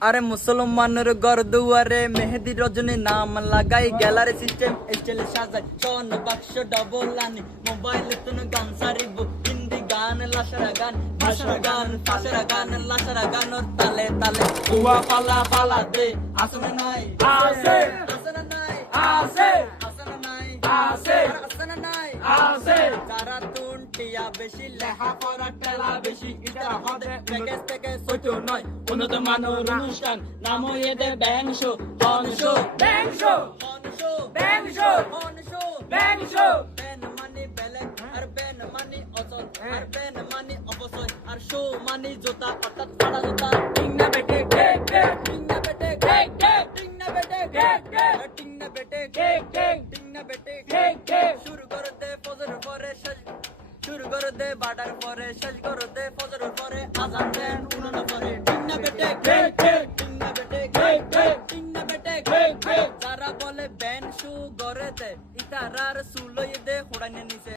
আরে মুসলমানের ঘর দুয়ারে মেহেদি রজনী নাম লাগাই গ্যালারি সিস্টেম স্টাইল সাজাই স্বর্ণ বাক্স ডবল আনি মোবাইল তুন গান সারিব হিন্দি গান লাশরা গান ভাষা গান ফাঁসরা গান লাশরা গান ওর তালে তালে উয়া পালা পালা দে আসনে নাই আছে আসনে নাই আছে আসনে নাই আছে আসনে নাই আছে যারা তুনটিয়া বেশি লেখা পড়া খেলা বেশি ইটা হবে প্যাকেজ থেকে সত্য নয় উন্নত মানের অনুষ্ঠান নাম এদের ব্যাংশ হংস ব্যাংশ অনশো ব্যাংশ অনশো ব্যাংশ বেন মানি বেলেগ আর বেন মানি অচল আর বেন মানি অপচয় আর শো মানি জোতা অর্থাৎ ফাড়া জোতা ঠিক না বেটে ঠিক ঠিক টিং না বেটে ঠিক ঠিক টিং না বেটে ঠিক ঠিক টিং না বেটে ঠিক ঠিক টিং না বেটে ঠিক ঠিক শুরু করে দে ফজর পরে শেষ শুরু করে দে বাটার পরে শেষ করে দে ফজর পরে আজান দেন উনানো পরে টিং না বেটে ঠিক ঠিক টিং না বেটে ঠিক ঠিক টিং না বেটে ঠিক ঠিক যারা বলে ব্যান শু গরে দে ইতারার সুলই দে হোড়াইনে নিচে